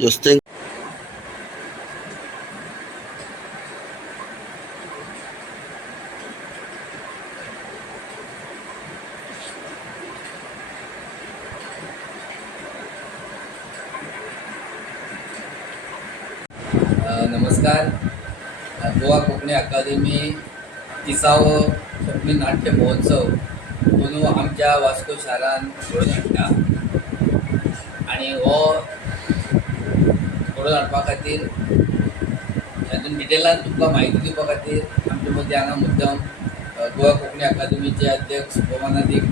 Yes, thank. नमस्कार. गोवा कोंकणी अकादमी 30वो कोंकणी नाट्य महोत्सव अंदू आमच्या वास्को शारान घडोवन हाडटा आणि हो घडोवन हाडपा खातीर हातून डिटेलान तुमकां म्हायती दिवपा खातीर आमचे मदीं हांगा मुद्दम गोवा कोंकणी अकादमीचे अध्यक्ष भौमानादीक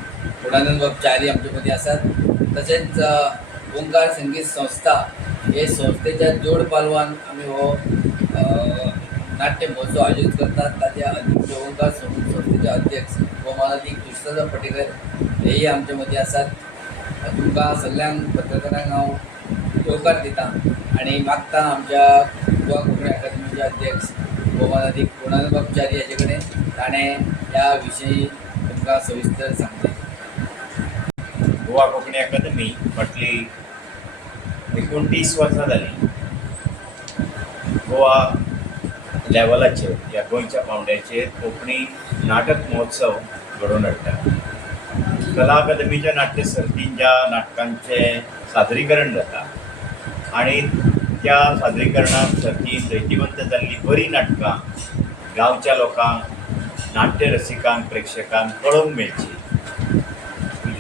गुणानंद बाब च्यारी आमचे मदीं आसात. तशेंच ओंकार संगीत संस्था हे संस्थेच्या जोड पालवान आमी हो नाट्य महोत्सव आयोजीत करतात. ताच्या अध्यक्ष ओंकार संस्थेचे अध्यक्ष भौमानादीक कृष्णदास पटेकर हेही आमचे मदीं आसात. तुमकां सगळ्यांक पत्रकारांक हांव येवकार दिता आणि मागता आमच्या गोवा कोंकणी अकादमीचे अध्यक्ष भौमानादीक गुणानंद बाब च्यारी हाचे कडेन ताणें ह्या विशयी तुमकां सविस्तर सांगतले. गोवा कोंकणी अकादमी फाटली 29 वर्सां जाली गोवा लेवलाचेर ह्या गोंयच्या पावंड्याचेर कोंकणी नाटक महोत्सव घडोवन हाडटा. कला अकादमीच्या नाट्य सर्तीन ज्या नाटकांचें सादरीकरण जाता आणि त्या सादरीकरणाक सर्तीन जैतिवंत जाल्ली बरी नाटकां गांवच्या लोकांक, नाट्य रसिकांक, प्रेक्षकांक कळोवंक मेळची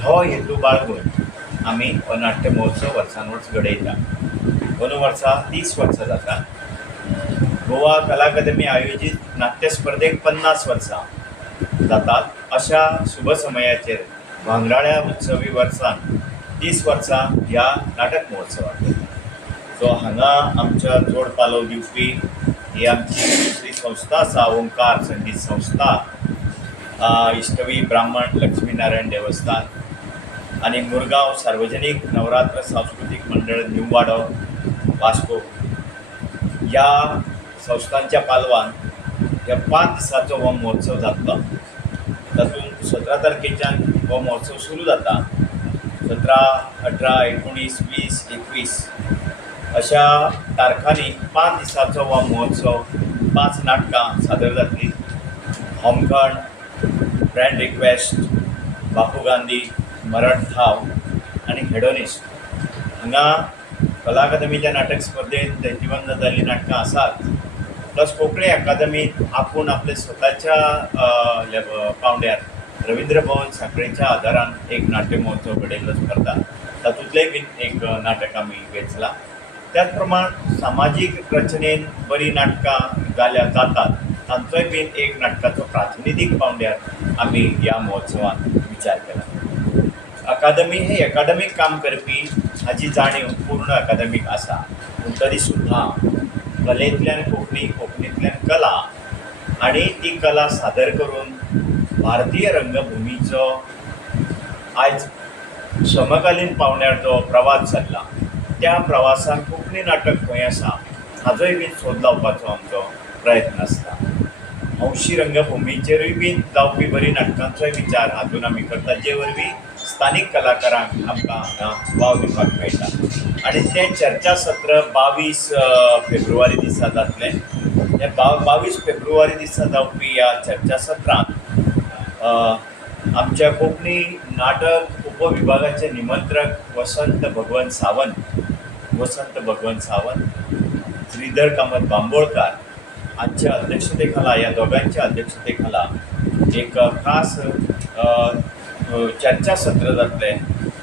हो हेतू बाळगून आमी हो नाट्य महोत्सव वर्सान वर्स घडयता. अंदू वर्सा 30 वर्सां जाता. गोवा कला अकादमी आयोजीत नाट्य स्पर्धेक 50 वर्सां जातात. अशा शुभ समयाचेर भांगराळ्या उत्सवी वर्सान 30 वर्सां ह्या नाटक महोत्सवाक. सो हांगा आमच्या जोड पालव दिवपी ही आमची दुसरी संस्था आसा, ओंकार संगीत संस्था, इश्टवी ब्राह्मण लक्ष्मीनारायण देवस्थान आणि मुरगांव सार्वजनीक नवरात्र सांस्कृतिक मंडळ न्यू वाडो वास्को ह्या संस्थांच्या पालवान ह्या 5 दिसांचो हो महोत्सव जातलो. तातूंत 17 तारखेच्यान हो महोत्सव सुरू जाता. 17, 18, 19, 20, 21 अशा तारखांनी 5 दिसांचो हो महोत्सव 5 नाटकां सादर जातलीं. होमखंड, फ्रेंड रिक्वेस्ट, बापू गांधी, मरण थाव आणि हेडोनिस्ट. हांगा कला अकादमीच्या नाटक स्पर्धेंत जैतिवंत जाल्लीं नाटकां आसात. प्लस कोंकणी अकादमीन आपूण आपल्या स्वताच्या पावंड्यार रवींद्र भवन सांखळेच्या आदारान एक नाट्य महोत्सव घडयल्लो स्पर्धा, तातूंतलें बीन एक नाटक आमी वेंचलां. त्याच प्रमाण सामाजीक रचनेन बरी नाटकां जातात तांचोय बीन एक नाटकाचो प्रातिनिधीक पावंड्यार आमी ह्या महोत्सवान विचार केला. अकादमी हे एकाडमीक काम करपी हाची जाणीव पूर्ण अकादमीक आसा. पूण तरी सुद्दां कलेंतल्यान कोंकणी, कोंकणींतल्यान कला आणि ती कला सादर करून भारतीय रंगभुमीचो आयज समकालीन पावंड्यार जो प्रवास जाल्ला त्या प्रवासान कोंकणी नाटक खंय आसा हाजोय बीन सोद लावपाचो आमचो प्रयत्न आसता. हौशी रंगभुमीचेरूय बीन जावपी बरी नाटकांचोय विचार हातून आमी करता, जे वरवीं स्थानीक कलाकारांक आमकां हांगा वाव दिवपाक मेळटा. आणि तें चर्चा सत्र 22 फेब्रुवारी दिसा जातलें. हे 22 फेब्रुवारी दिसा जावपी ह्या चर्चा सत्रांत आमच्या कोंकणी नाटक उपविभागाचे निमंत्रक वसंत भगवंत सावंत, श्रीधर कामत बांबोळकार हांच्या अध्यक्षते खाला, ह्या दोगांच्या अध्यक्षते खाला एक खास चर्चा सत्र जातलें.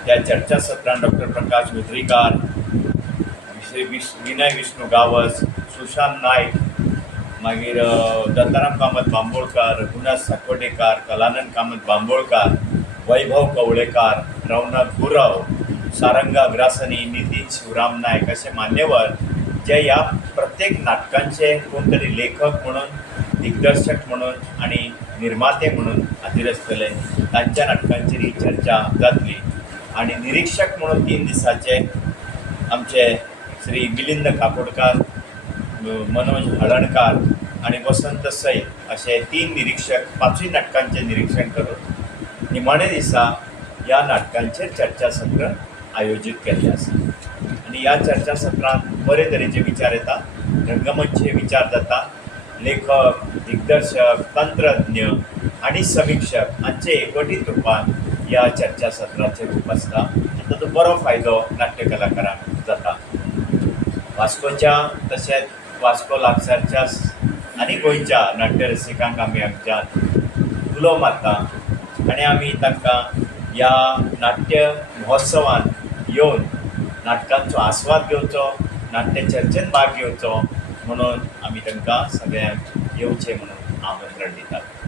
त्या चर्चा सत्रांत डॉक्टर प्रकाश मुद्रीकार, श्री विनय विष्णू गावस, सुशांत नायक, मागीर दत्ताराम कामत बांबोळकार, रघुनाथ साकोडेकार, कलानंद कामत बांबोळकार, वैभव कवळेकार, रौनक गुरव, सारंगा अग्रासनी, नितीन शिवराम नायक असे मान्यवर जे ह्या प्रत्येक नाटकांचे कोण तरी लेखक म्हणून, दिग्दर्शक म्हणून आणि निर्माते म्हणून हाजीर आसतले. तांच्या नाटकांचेर ही चर्चा जातली. आणि निरीक्षक म्हणून 3 दिसाचे आमचे श्री मिलिंद काकोडकार, मनोज हळणकार आणि वसंत सै असे 3 निरीक्षक 5 नाटकांचे निरीक्षण करून निमाणे दिसा ह्या नाटकांचेर चर्चासत्र आयोजीत केल्लें आसा. आनी ह्या चर्चासत्रांत बरे तरेचे विचार येता, रंगमंच विचार जाता, लेखक, दिग्दर्शक, तंत्रज्ञ आनी समीक्षक हांचे एकवटीत रुपान ह्या चर्चासत्राचें रूप आसता आनी ताचो बरो फायदो नाट्य कलाकारांक जाता. वास्कोच्या तशेंच वास्को लागसारच्या आनी गोंयच्या नाट्य रसिकांक आमी आमच्यान उलो मारता आनी आमी तांकां ह्या नाट्य महोत्सवांत येवन नाटकांचो आस्वाद घेवचो, नाट्य चर्चेंत भाग घेवचो म्हणून आमी तांकां सगळ्यांक येवचें म्हणून आमंत्रण दितात.